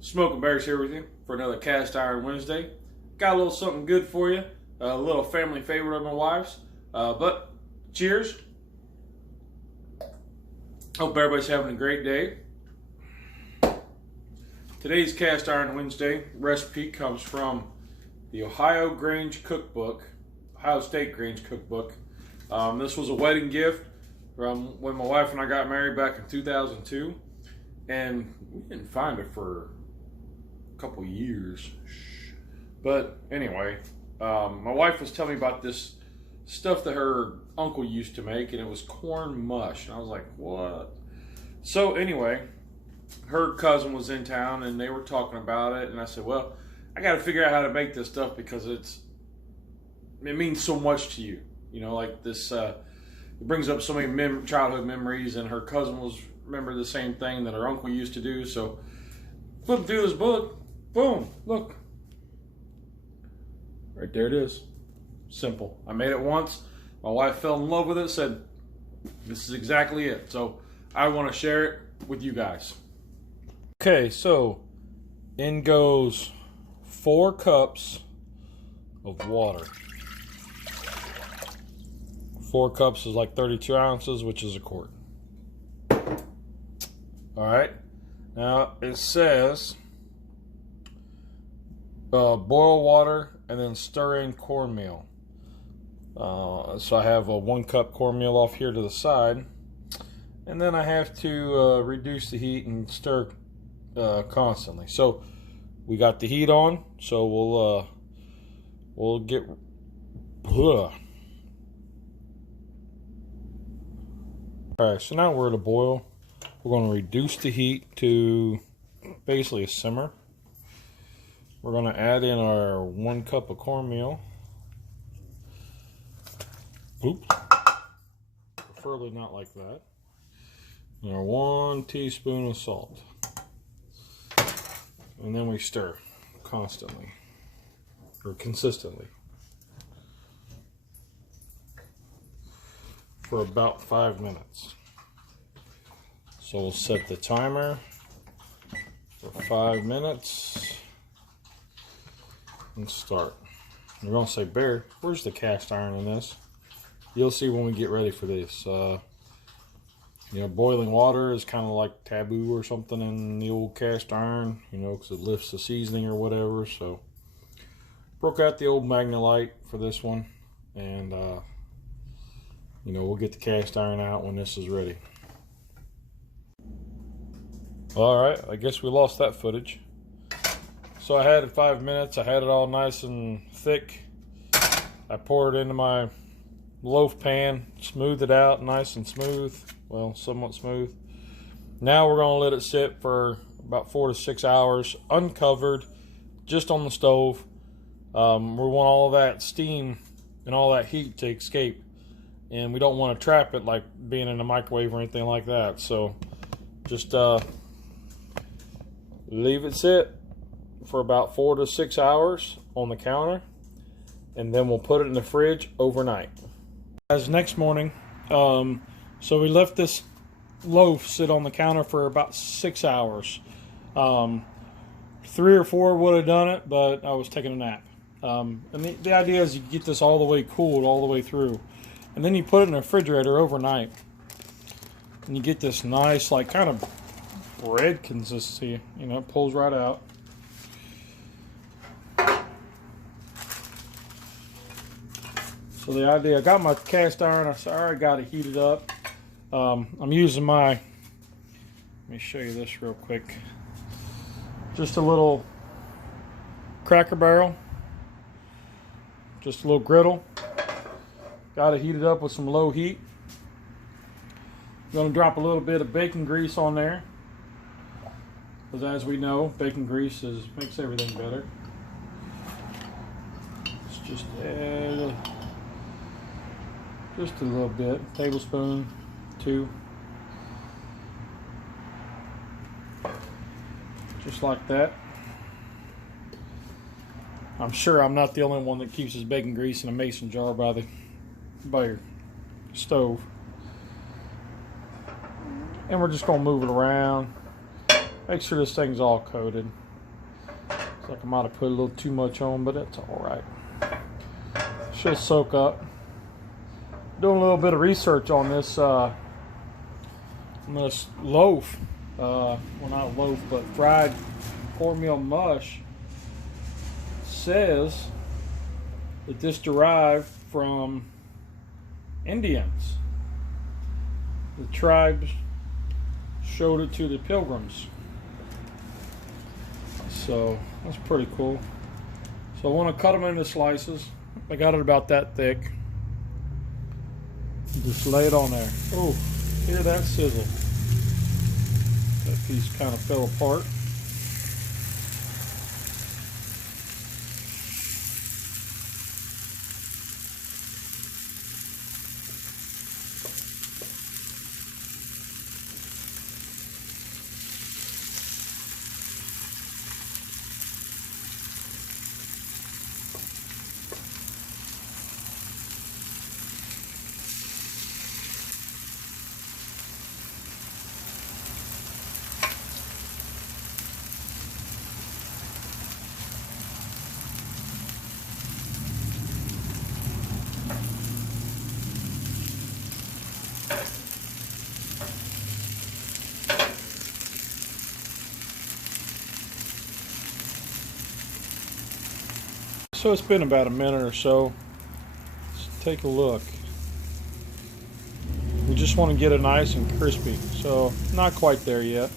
Smoking Bears here with you for another Cast Iron Wednesday. Got a little something good for you, a little family favorite of my wife's. But cheers. Hope everybody's having a great day. Today's Cast Iron Wednesday recipe comes from the Ohio State Grange Cookbook. This was a wedding gift from when my wife and I got married back in 2002, and we didn't find it for a couple years. But anyway, my wife was telling me about this stuff that her uncle used to make, and it was corn mush. And I was like, what? So anyway, her cousin was in town and they were talking about it, and I said, well, I got to figure out how to make this stuff because it means so much to you. You know, like this, it brings up so many childhood memories, and her cousin was remember the same thing that her uncle used to do. So flipping through this book, boom, look. Right there it is. Simple. I made it once. My wife fell in love with it, said, this is exactly it. So I want to share it with you guys. Okay, so in goes 4 cups of water. 4 cups is like 32 ounces, which is a quart. Alright, now it says boil water and then stir in cornmeal. So I have a 1 cup cornmeal off here to the side, and then I have to reduce the heat and stir constantly. So we got the heat on, so we'll get Alright, so now we're at a boil. We're going to reduce the heat to basically a simmer. We're going to add in our 1 cup of cornmeal. Oops. Preferably not like that. And our 1 teaspoon of salt. And then we stir constantly, or consistently, for about 5 minutes. So we'll set the timer for 5 minutes and start. You're gonna say, Bear, where's the cast iron in this? You'll see when we get ready for this. You know, boiling water is kind of like taboo or something in the old cast iron, you know, because it lifts the seasoning or whatever. So broke out the old Magnolite for this one, and you know, we'll get the cast iron out when this is ready. Alright, I guess we lost that footage. So I had it 5 minutes. I had it all nice and thick. I poured it into my loaf pan, smoothed it out nice and smooth. Well, somewhat smooth. Now we're going to let it sit for about 4 to 6 hours, uncovered, just on the stove. We want all that steam and all that heat to escape. And we don't want to trap it like being in a microwave or anything like that. So just leave it sit for about 4 to 6 hours on the counter, and then we'll put it in the fridge overnight. As next morning, so we left this loaf sit on the counter for about 6 hours. 3 or 4 would have done it, but I was taking a nap. And the idea is you get this all the way cooled all the way through, and then you put it in the refrigerator overnight, and you get this nice, like, kind of bread consistency. You know, it pulls right out. So the idea, I got my cast iron, I already got it heated up. I'm using my, let me show you this real quick. Just a little Cracker Barrel, just a little griddle. Got it heated up with some low heat. I'm going to drop a little bit of bacon grease on there, because as we know, bacon grease makes everything better. Let's just add just a little bit, tablespoon, 2. Just like that. I'm sure I'm not the only one that keeps his bacon grease in a mason jar by your stove. And we're just going to move it around. Make sure this thing's all coated. Looks like I might have put a little too much on, but that's all right. She'll soak up. Doing a little bit of research on this loaf. Well, not loaf, but fried cornmeal mush. Says that this derived from Indians. The tribes showed it to the pilgrims. So that's pretty cool. So I want to cut them into slices. I got it about that thick. Just lay it on there. Oh, hear that sizzle. That piece kind of fell apart. So it's been about a minute or so. Let's take a look. We just want to get it nice and crispy. So not quite there yet.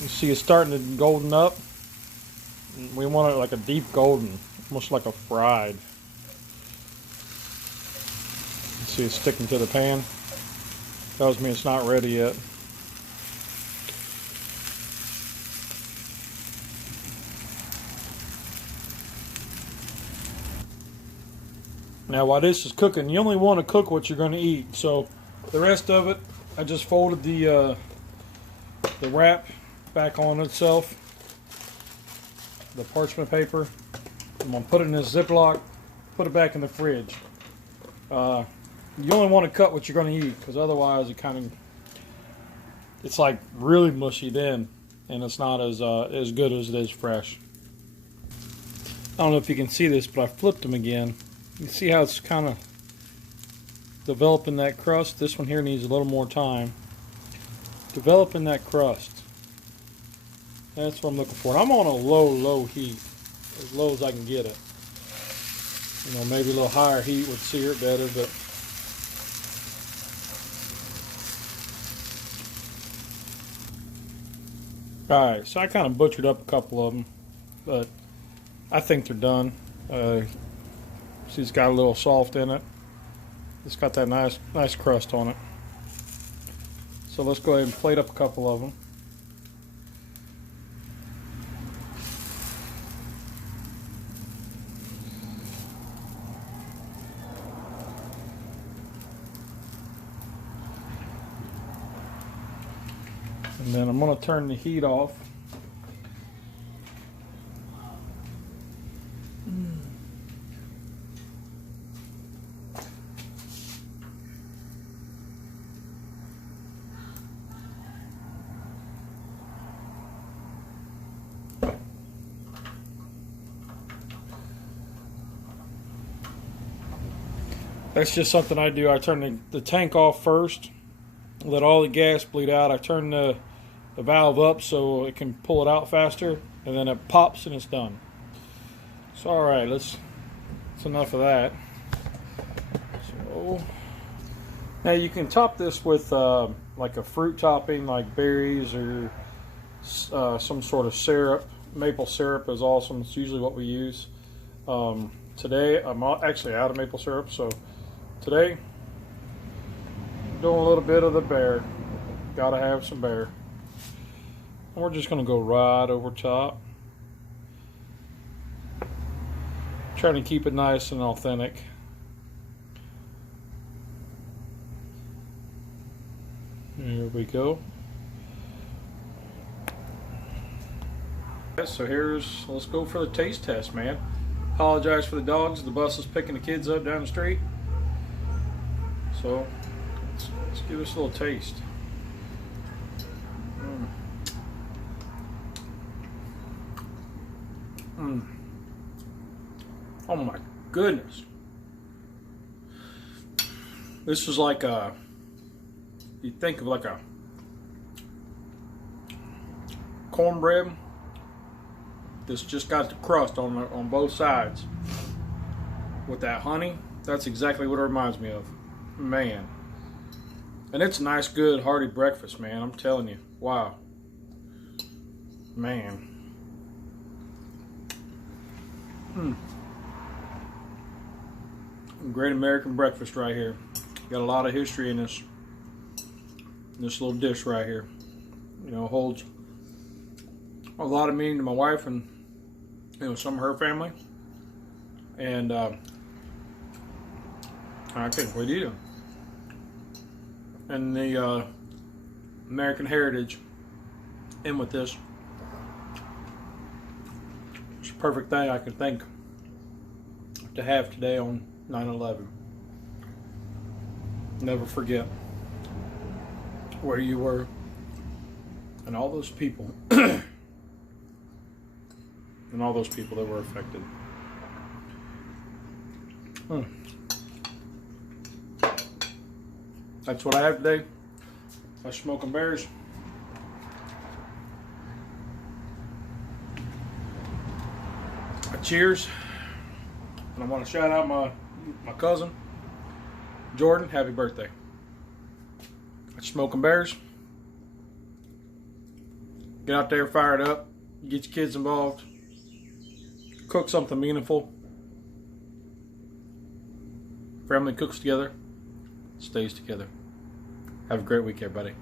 You see it's starting to golden up. We want it like a deep golden, almost like a fried. You see it's sticking to the pan. Tells me it's not ready yet. Now while this is cooking, you only want to cook what you're going to eat. So the rest of it, I just folded the wrap back on itself, the parchment paper. I'm going to put it in this Ziploc, put it back in the fridge. You only want to cut what you're going to eat, because otherwise it's like really mushy then, and it's not as good as it is fresh. I don't know if you can see this, but I flipped them again. You see how it's kind of developing that crust? This one here needs a little more time. Developing that crust. That's what I'm looking for. And I'm on a low heat. As low as I can get it. You know, maybe a little higher heat would sear it better, but alright, so I kind of butchered up a couple of them, but I think they're done. See, it's got a little soft in it. It's got that nice crust on it. So let's go ahead and plate up a couple of them. And then I'm going to turn the heat off. That's just something I do. I turn the tank off first, let all the gas bleed out. I turn the valve up so it can pull it out faster, and then it pops and it's done. So alright, that's enough of that. So now you can top this with like a fruit topping, like berries or some sort of syrup. Maple syrup is awesome. It's usually what we use. Today I'm actually out of maple syrup, so today I'm doing a little bit of the bear. Gotta have some bear. And we're just gonna go right over top. Trying to keep it nice and authentic. Here we go. So let's go for the taste test, man. Apologize for the dogs. The bus is picking the kids up down the street. So let's give this a little taste. Oh my goodness. This is like a, you think of like a cornbread that's just got the crust on both sides with that honey. That's exactly what it reminds me of, man. And it's a nice, good, hearty breakfast, man. I'm telling you, wow, man. Great American breakfast right here. Got a lot of history in this little dish right here. You know, holds a lot of meaning to my wife and, you know, some of her family. And I can't wait to eat them. And the American heritage in with this. It's a perfect thing I could think to have today on 9/11. Never forget where you were and all those people and all those people that were affected. That's what I have today. My smoking bears. Cheers. And I want to shout out my cousin, Jordan. Happy birthday. Smoking bears. Get out there, fire it up. Get your kids involved. Cook something meaningful. Family cooks together, stays together. Have a great week, everybody.